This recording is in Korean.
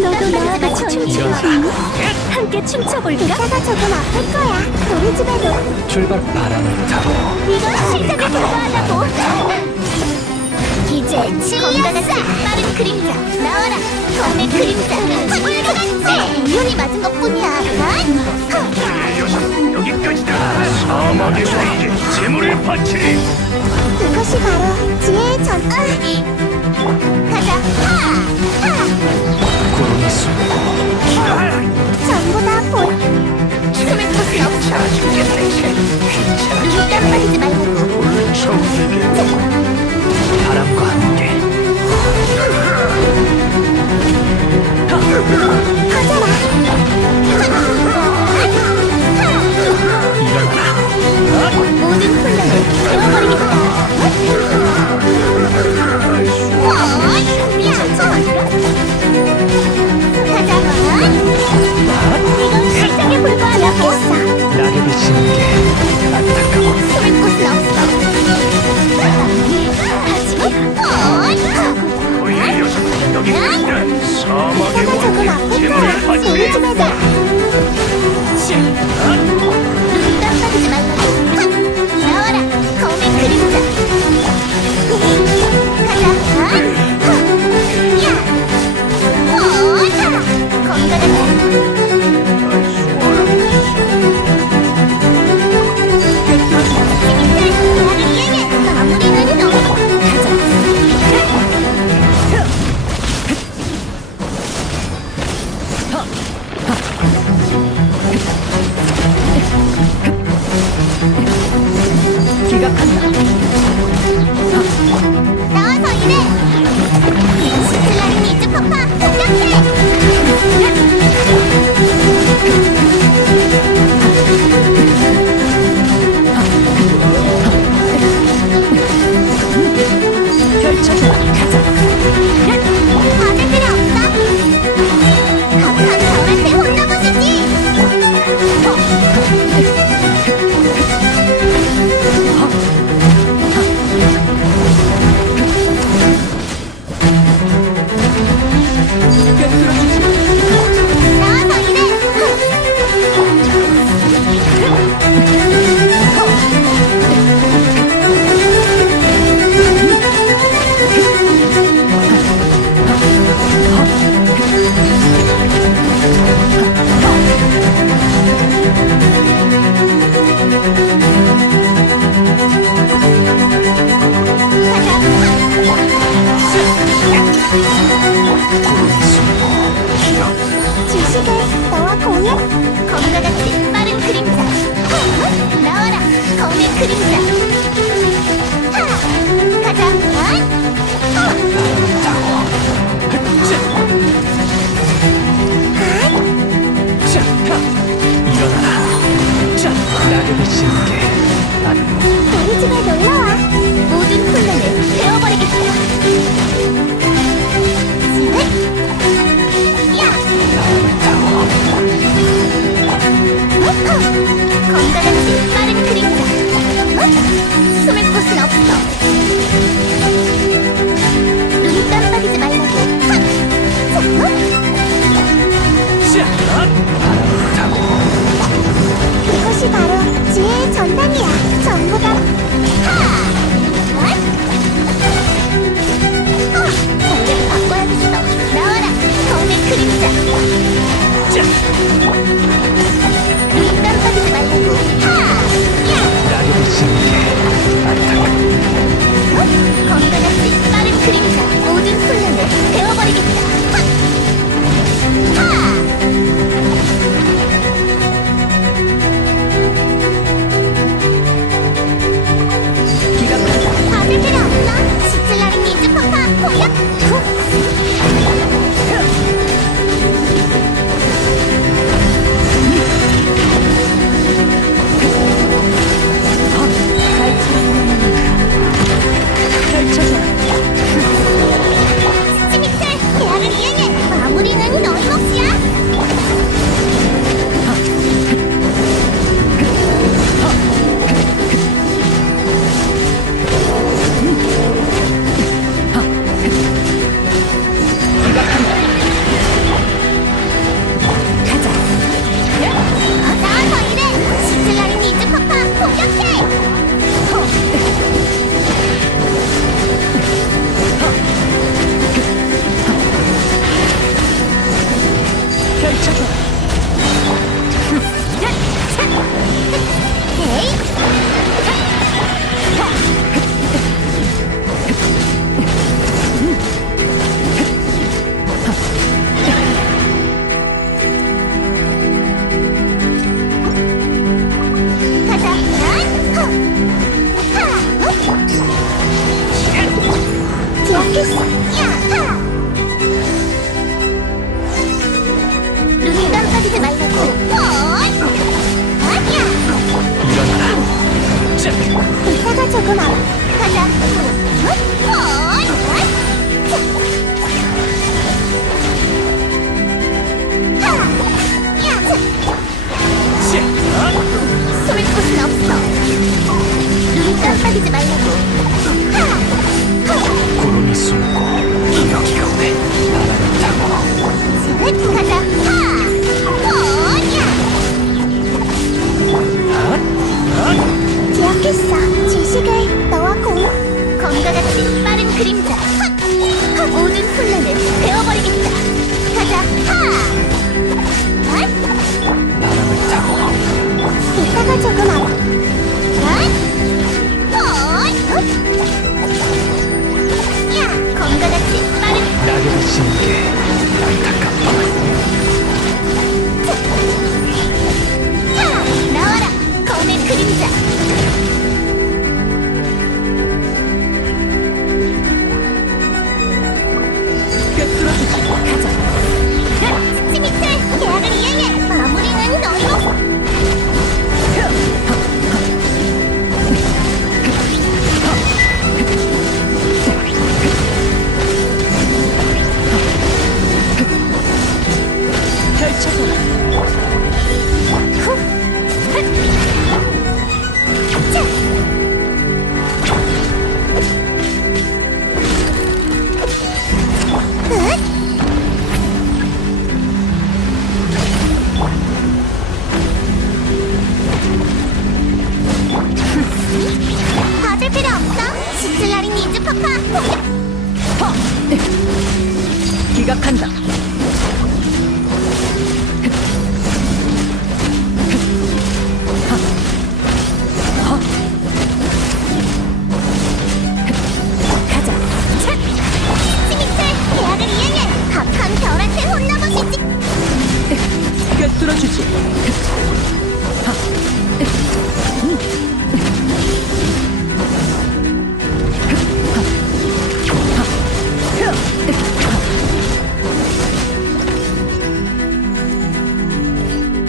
너도 나와 같이 춤추고 함께 춤춰볼까? 이따가 조금 아플 거야. 우리 집에도. 출발. 바람을 타고. 이건 실전을 공부한다고. 이제 건강한 빠른 그림자. 나와라. 검의 그림자. 아, 아, 아. 불같이 우연히 맞은 것뿐이야. 여기까지다 사막의 소리에 재물을 바치리 그것이 바로 지혜의 전... 아! 看着哈！你来鼓励 肯定不在。 알겠어. 야하! 눈 깜빡이지 말라고. 아야! 일어나라. 자. 이따가 조금 와. 가자. 헛! 헛! ちょ。哼哈嗯